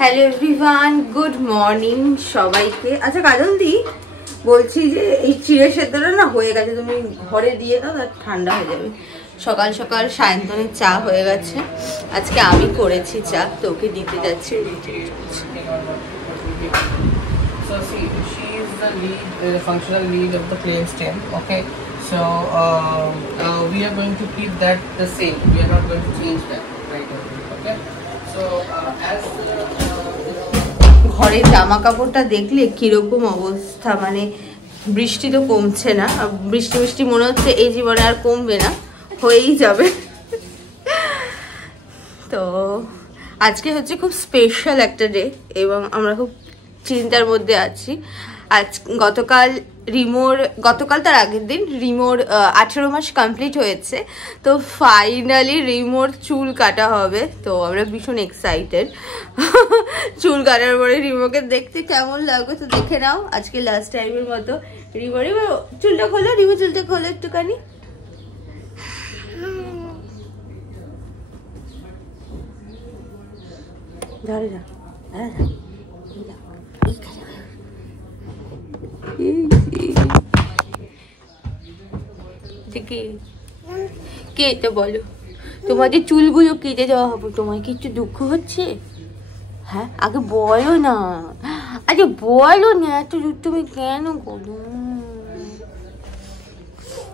Hello everyone, good morning সবাইকে। আচ্ছা কাজল দি, বলছি যে এই চিড়ে সেদ্ধটা না হয়ে গেছে, তুমি ঘরে দিয়ে দাও, আর ঠান্ডা হয়ে যাবে। সকাল সকাল সায়ন্তনের চা হয়ে গেছে, আজকে আমি করেছি চা, তো ওকে দিতে যাচ্ছি। So see, she is the lead, functional lead of the claims team. Okay, so we are going to keep that the same. We are not going to change that right away. Okay, so as ঘরে জামা কাপড়টা দেখলে কিরকম অবস্থা, মানে বৃষ্টি তো কমছে না, বৃষ্টি বৃষ্টি মনে হচ্ছে এই জীবনে আর কমবে না, হয়েই যাবে। তো আজকে হচ্ছে খুব স্পেশাল একটা ডে এবং আমরা খুব চিন্তার মধ্যে আছি। আজ গতকাল তার আগের দিন রিমোর 18 মাস কমপ্লিট হয়েছে, তো ফাইনালি রিমোর চুল কাটা হবে। তো আমরা ভীষণ এক্সাইটেড। চুল কাটার পরে রিমোকে দেখতে কেমন লাগবে তো দেখে নাও। আজকে লাস্ট টাইমের মতো রিমো চুলটা খোলো, রিমো চুলটা খোলো একটুখানি। ধরে না কে তো বলো, তোমাদের চুলগুলো কেটে দেওয়া হবে, তোমার কি একটু দুঃখ হচ্ছে? হ্যাঁ আগে বলো না, আরে বলো না, এত তুমি কেন করো?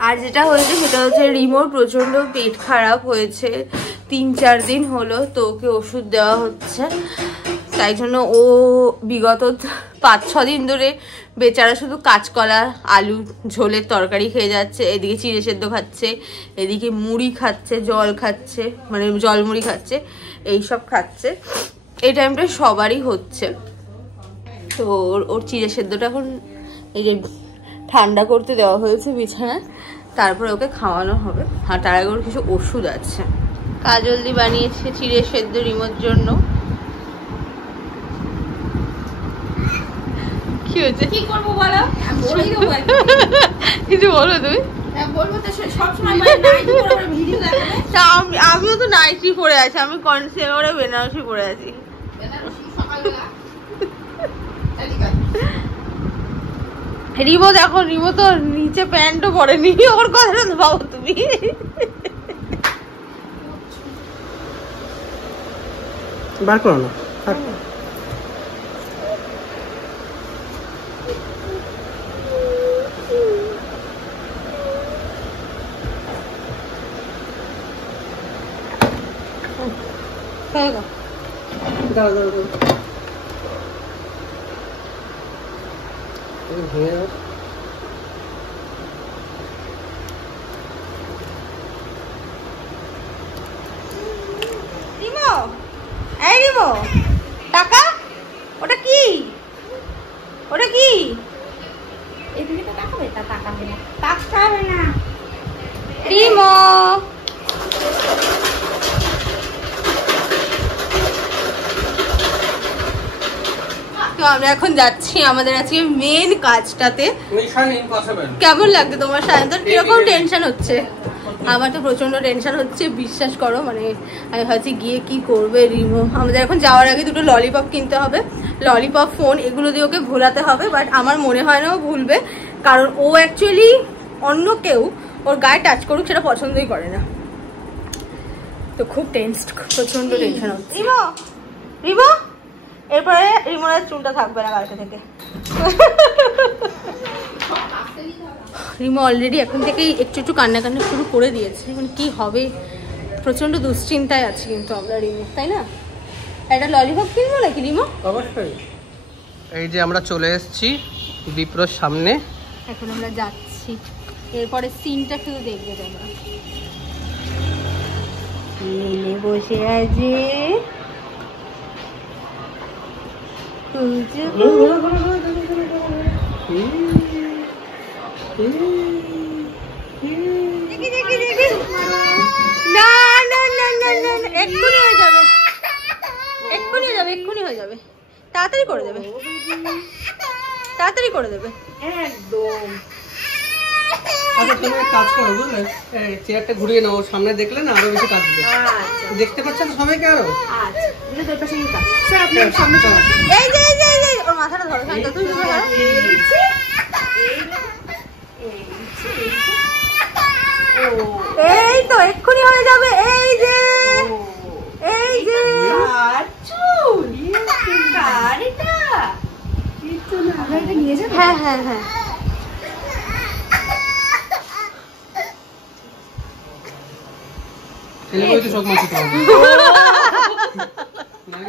আর যেটা হয়েছে সেটা হচ্ছে রিমোর প্রচন্ড পেট খারাপ হয়েছে, 3-4 দিন হলো, তো ওকে ওষুধ দেওয়া হচ্ছে। তাই জন্য ও বিগত 5-6 দিন ধরে বেচারা শুধু কাঁচকলা আলু ঝোলের তরকারি খেয়ে যাচ্ছে, এদিকে চিড়ে সেদ্ধ খাচ্ছে, এদিকে মুড়ি খাচ্ছে, জল খাচ্ছে, মানে জল মুড়ি খাচ্ছে, এইসব খাচ্ছে। এই টাইমটা সবারই হচ্ছে। তো ওর চিড়ে সেদ্ধটা এখন এই যে ঠান্ডা করতে দেওয়া হয়েছে বিছানায়, তারপরে ওকে খাওয়ানো হবে। আর তার আগে ওর কিছু ওষুধ আছে। কাজল দি বানিয়েছে চিড়ে সেদ্ধ রিমোর জন্য। কি হচ্ছে, কি করবো বলো? কিছু বলো তুমি। আমিও তো নাইটি পরে আছি, আমি কনসেপ্টে বেনারসি পরে আছি। রিমো দেখো, রিমো তো নিচে প্যান্টও পরেনি, ওর কথাটা তো ভাবো তুমি। বার করো না, দাও দাও দাও ভেঙে দাও। রিমো, এই রিমো টাকা, ওটা কি? ওটা কি? এদিকে তো তাকাবে, তাকাবে না, তাকাবে না। রিমো তো আমরা এখন যাচ্ছি আমাদের আজকে মেন কাজটাতে। কেমন লাগছে তোমার সায়ন্তন? কিরকম টেনশন হচ্ছে? আমার তো প্রচন্ড টেনশন হচ্ছে, বিশ্বাস করো। মানে আমি ভাবছি গিয়ে কি করবে রিমো। আমাদের এখন যাওয়ার আগে দুটো ললিপপ কিনতে হবে, ললিপপ, ফোন, এগুলো দিয়ে ওকে ভোলাতে হবে। বাট আমার মনে হয় না ও ভুলবে, কারণ ও অ্যাকচুয়ালি অন্য কেউ ওর গায়ে টাচ করুক সেটা পছন্দই করে না। তো খুব প্রচন্ড টেনশন হচ্ছে। রিমো, রিমো এরপরে রিমোর চুলটা থাকবে না কালকে থেকে। রিমো অলরেডি এখন থেকেই একটু কান্না শুরু করে দিয়েছে। এখন কি হবে, প্রচন্ড দুশ্চিন্তায় আছে কিন্তু আমরা রিমো, তাই না? একটা ললিপপ কিনবো নাকি রিমো? অবশ্যই। এই যে আমরা চলে এসেছি বিপ্রর সামনে, এখন আমরা যাচ্ছি। এরপরে সিনটা শুধু দেখবে তোমরা। বসে আছে এক্ষুনি হয়ে যাবে, এক্ষুনি হয়ে যাবে, এক্ষুনি হয়ে যাবে, তাড়াতাড়ি করে দেবে, তাড়াতাড়ি করে দেবে একদম। আচ্ছা তুমি এক কাজ করো, বুঝলে, চেয়ারটা ঘুরিয়ে নাও, সামনে দেখলে না আরো বেশি কাঁদবে। দেখতে পাচ্ছেন সবাইকে আরো। আচ্ছা স্যার আপনার সামনে চলে আসুন। এই যে ওর মাথাটা ধরো শান্ত, তুমি ধরো। এই তো এক্ষুনি হয়ে যাবে। এই যে হ্যাঁ হ্যাঁ হ্যাঁ শখ মারতো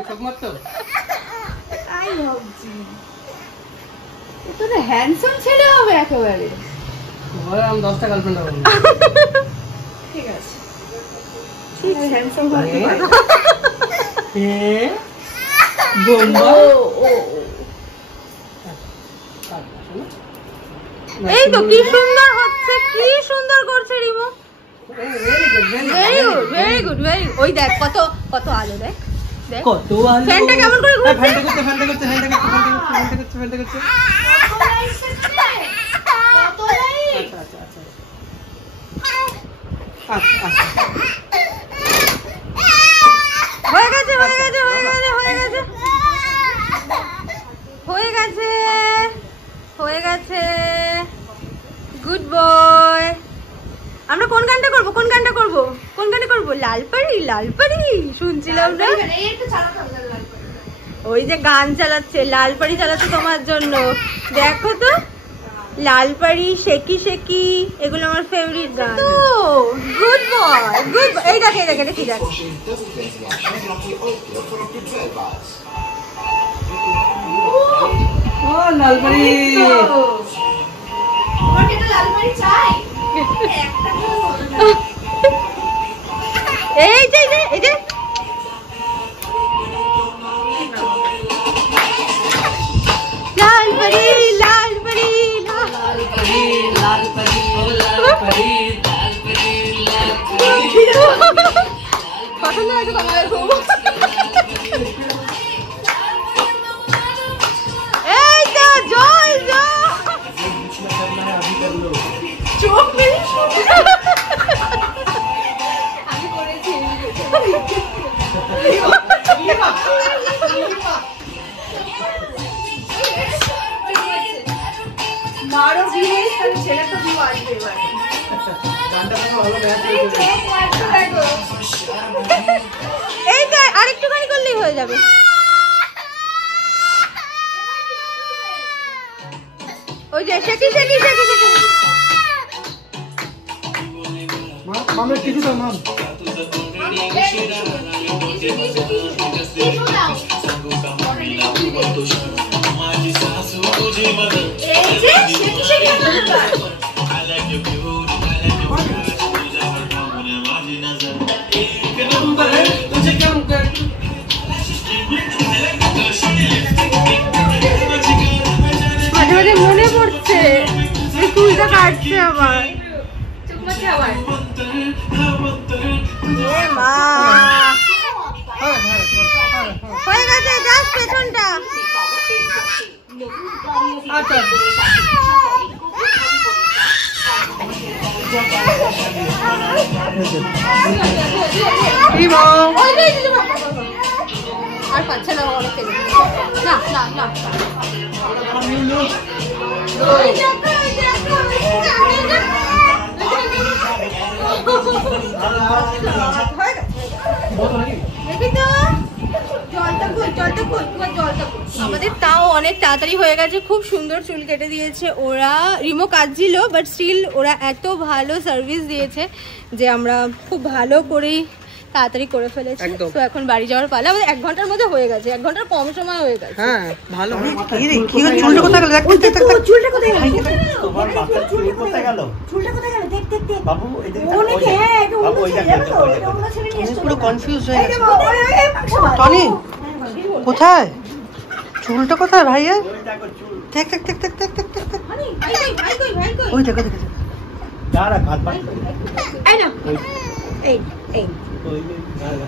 শখ মারতো তাই ভাবছি তোর হ্যান্ডসাম ছেলে হবে একেবারে। আমি 10টা গার্লফ্রেন্ড হবে। ঠিক আছে ঠিক হ্যান্ডসাম হবে। এই তো কি সুন্দর হচ্ছে, কি সুন্দর করছে রিমো। Very good. ওই দেখ কত কত আলো, দেখ কত আলো। ফ্যানটা কেমন করে ঘুরছে। ফ্যানটা করতে হয়ে গেছে। Good boy. আমরা কোন গানটা করবো? লালপাড়ি শুনছিলাম না। ওই যে গান চালাচ্ছে, লালপাড়ি চালাচ্ছে তোমার জন্য। দেখো তো, লালপাড়ি, শেকি শেকি, এগুলো আমার ফেভারিট গান। তো গুড বয়। এই দেখে দেখি দেখ। ও লালবাড়ি। এই যে পছন্দ হয়েছে তোমাদের খুব। এই তো জল আমি করেছি। মারো ভিউ, ছেলে তো ভিউ আসবে এবার। এই তো আরেকটুখানি করলেই হয়ে যাবে। ওই যে শেকি মামা কিছু দাও মাম। মাঝে মাঝে মনে পড়ছে যে চুলটা কাটছে আমার। মা হয়ে গেছে, জাস্ট পেছনটা। আচ্ছা আর পাচ্ছে না, না আমাদের তাও অনেক তাড়াতাড়ি হয়ে গেছে, খুব সুন্দর চুল কেটে দিয়েছে ওরা। রিমো কাটছিল, বাট স্টিল ওরা এত ভালো সার্ভিস দিয়েছে যে আমরা খুব ভালো করেই তাড়াতাড়ি করে ফেলেছি। তো এখন বাড়ি যাওয়ার পালা। আমাদের 1 ঘন্টার মধ্যে হয়ে গেছে, 1 ঘন্টার কম সময় হয়ে গেছে। হ্যাঁ ভালো। কি হলো, চুলটা কোথায় গেল? চুলটা কোথায় গেল? তোমার বাচ্চার চুল কোথায় গেল? চুলটা কোথায় গেল? দেখ বাবু এদিকে অনেকে হ্যাঁ এটা অন্য ছেলে জানো তো, এটা অন্য ছেলে নিয়ে এসেছে। পুরো কনফিউজ হয়ে গেছে। টনি টনি কোথায়? চুলটা কোথায় ভাইয়া? দেখো চুল। দেখ ওই দেখো যারা ভাত পাত এই না এই ওই যে এই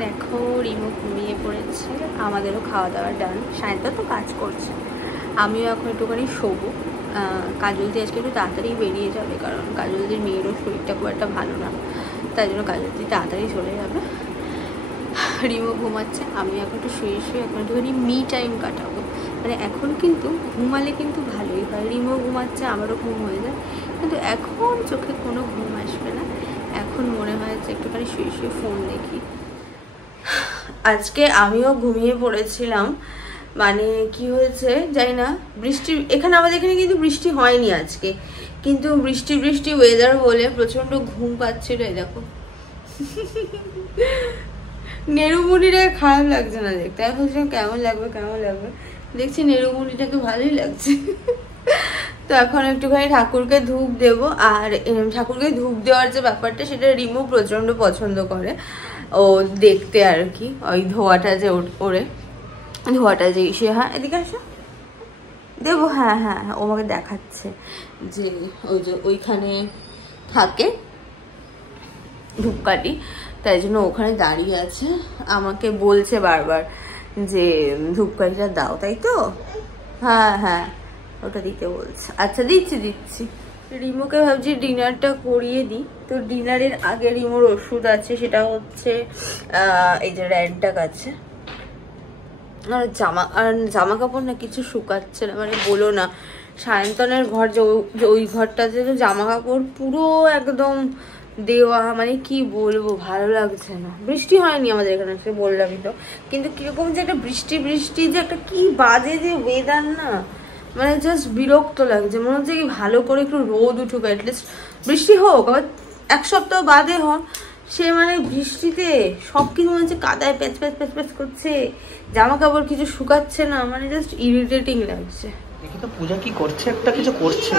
দেখো রিমো ঘুমিয়ে পড়েছে, আমাদেরও খাওয়া দাওয়া ডান। সায়ন্তন তো কাজ করছে, আমিও এখন একটুখানি শোবো। কাজলদি আজকে একটু তাড়াতাড়ি বেরিয়ে যাবে, কারণ কাজলদির মেয়েরও শরীরটা খুব একটা ভালো না, তাই জন্য কাজলদি তাড়াতাড়ি চলে যাবে। রিমো ঘুমাচ্ছে, আমি এখন একটু শুয়ে এখন একটুখানি মি টাইম কাটাবো। মানে এখন কিন্তু ঘুমালে কিন্তু ভালোই হয়, রিমো ঘুমাচ্ছে আমারও ঘুম হয়ে যায়, কিন্তু এখন চোখে কোনো ঘুম আসবে না। এখন মনে হয় যে একটুখানি শুয়ে ফোন দেখি। আজকে আমিও ঘুমিয়ে পড়েছিলাম, মানে কি হয়েছে জানি না, বৃষ্টি এখানে আমাদের এখানে কিন্তু বৃষ্টি হয়নি আজকে, কিন্তু বৃষ্টি ওয়েদার বলে প্রচণ্ড ঘুম পাচ্ছিল। দেখো নেরুমুনিটা খারাপ লাগছে না দেখতে, আমি ভাবছিলাম কেমন লাগবে, দেখছি নেরুমুনিটাকে ভালোই লাগছে। তো এখন একটুখানি ঠাকুরকে ধূপ দেব, আর ঠাকুরকে ধূপ দেওয়ার যে ব্যাপারটা সেটা রিমু প্রচণ্ড পছন্দ করে ও দেখতে আর কি, ওই ধোয়াটা যে ওরে ধোয়াটা যে ইসে। হ্যাঁ এদিকে আসো, দেবো। হ্যাঁ ও আমাকে দেখাচ্ছে যে ওই যে ওইখানে থাকে ধূপকাঠি, তাই জন্য ওখানে দাঁড়িয়ে আছে, আমাকে বলছে বারবার যে ধূপকাঠিটা দাও, তাই তো? হ্যাঁ ওটা দিতে বলছে। আচ্ছা দিচ্ছি। রিমোকে ভাবছি ডিনারটা করিয়ে দিই। তো ডিনারের আগে রিমোর ওষুধ আছে, সেটা হচ্ছে এই যে র্যান্টাক আছে। আর জামা কাপড় না কিছু শুকাচ্ছে না, মানে বলো না, সায়ন্তনের ঘর যে ওই ঘরটাতে তো জামা কাপড় পুরো একদম দেওয়া, মানে কি বলবো, ভালো লাগছে না। বৃষ্টি হয়নি আমাদের এখানে, সে বললামই তো, কিন্তু কিরকম যে একটা বৃষ্টি যে একটা কি বাজে যে ওয়েদার না, মানে জাস্ট বিরক্ত লাগছে। মনে হচ্ছে কি ভালো করে একটু রোদ উঠুক, অ্যাটলিস্ট বৃষ্টি হোক, আবার এক সপ্তাহ বাদে হোক, সে মানে বৃষ্টিতে সব কিছু মনে হচ্ছে কাদায় প্যাচ করছে, জামা কাপড় কিছু শুকাচ্ছে না, মানে জাস্ট ইরিটেটিং লাগছে। দেখি তো পূজা কি করছে, একটা কিছু করছে।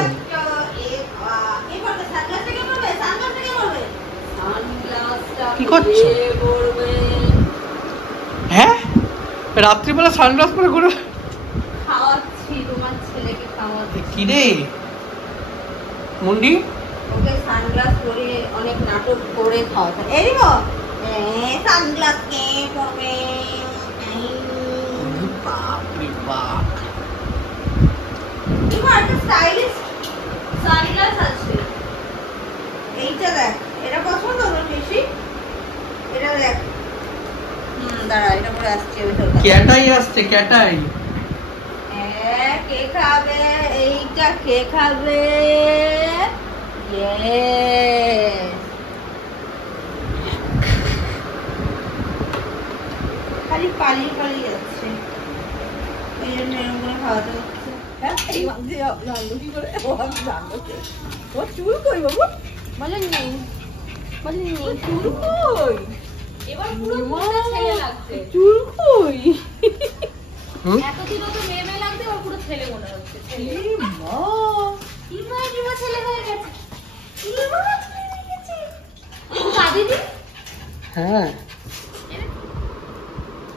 কি করছো? হ্যাঁ রাত্রিবেলা সানগ্লাস পরে ঘুরে খাওয়াচ্ছি তোমার ছেলেকে, খাওয়াচ্ছি। কি রে মুন্ডি? ওকে সানগ্লাস পরে অনেক নাটক করে খাওয়াতে। এই গো সানগ্লাস কে পরবে? বাপ রে বাপ, কি একটা স্টাইলিশ সানগ্লাস আছে। এইটা দেখ, এটা পছন্দ তোর বেশি? এটা দেখ, দাঁড়া এটা পরে আসছে। ক্যাটাই আসছে, ক্যাটাই। কে খাবে এইটা? কে খাবে? খালি পালিয়ে যাচ্ছে, এই জন্য এরকম করে খাওয়াতে হচ্ছে। চুল কই বাবু? বলেননি চুল কই? এবার পুরো ছেলে লাগছে। চুল কই? এতদিন তো মেয়ে লাগছে, ওর পুরো ছেলে মনে হচ্ছে। ছেলে ছেলে হয়ে গেছে। হ্যাঁ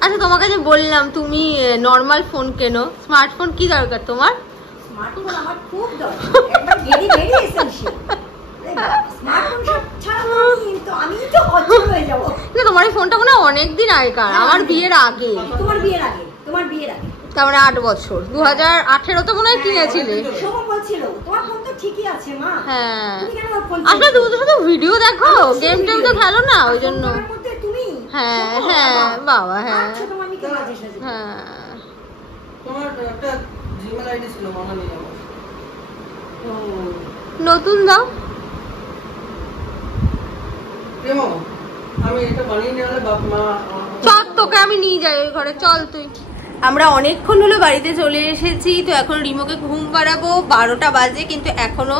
আচ্ছা তোমাকে যে বললাম তুমি নর্মাল ফোন কেনো, স্মার্টফোন কি দরকার তোমার? স্মার্টফোন আমার খুব দরকার, একবার ভেরি এসেনশিয়াল। স্মার্টফোন ছাড়া তো আমি তো অচল হয়ে যাব। না তোমার এই ফোনটা মনে হয় অনেকদিন আগেকার, আমার বিয়ের আগে। তোমার বিয়ের আগে? তার মানে 8 বছর, 2018 তো মনে হয় কিনেছিলে। শোভা বলছিল তোমার ফোন তো ঠিকই আছে মা। হ্যাঁ তুমি কেন ফোন? আসলে তুমি তো শুধু ভিডিও দেখো, গেম তো খেলো না, ওই জন্য। তুমি হ্যাঁ বাবা, হ্যাঁ তোমার আমি কেন আছিস? হ্যাঁ তোমার একটা জিমেল আইডি ছিল, মনে নেই আমার। নতুন দাও। প্রেমো আমি এটা বানিয়ে নিয়ে আলে বাপ মা। চল তোকে আমি নিয়ে যাই ওই ঘরে, চল তুই। আমরা অনেকক্ষণ হলো বাড়িতে চলে এসেছি, তো এখন রিমোকে ঘুম পাড়াবো, 12টা বাজে, কিন্তু এখনো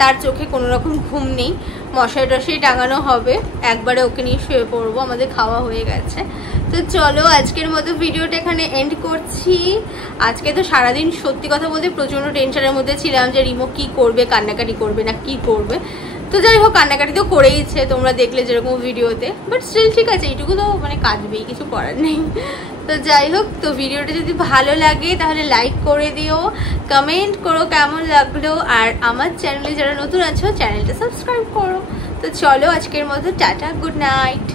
তার চোখে কোনো রকম ঘুম নেই। মশারি টশারি টাঙানো হবে, একবারে ওকে নিয়ে শুয়ে পড়বো, আমাদের খাওয়া হয়ে গেছে। তো চলো আজকের মতো ভিডিওটা এখানে এন্ড করছি। আজকে তো সারাদিন সত্যি কথা বলতে প্রচণ্ড টেনশনের মধ্যে ছিলাম যে রিমো কি করবে, কান্নাকাটি করবে না কি করবে। তো যাই হোক কান্নাকাটি তো করেইছে, তোমরা দেখলে যেরকম ভিডিওতে, বাট স্টিল ঠিক আছে, এইটুকু তো মানে কাঁদবেই, কিছু করার নেই। তো যাই হোক, তো ভিডিওটা যদি ভালো লাগে তাহলে লাইক করে দিও, কমেন্ট করো কেমন লাগলো, আর আমার চ্যানেলে যারা নতুন আছো চ্যানেলটা সাবস্ক্রাইব করো। তো চলো আজকের মতো টাটা, গুড নাইট।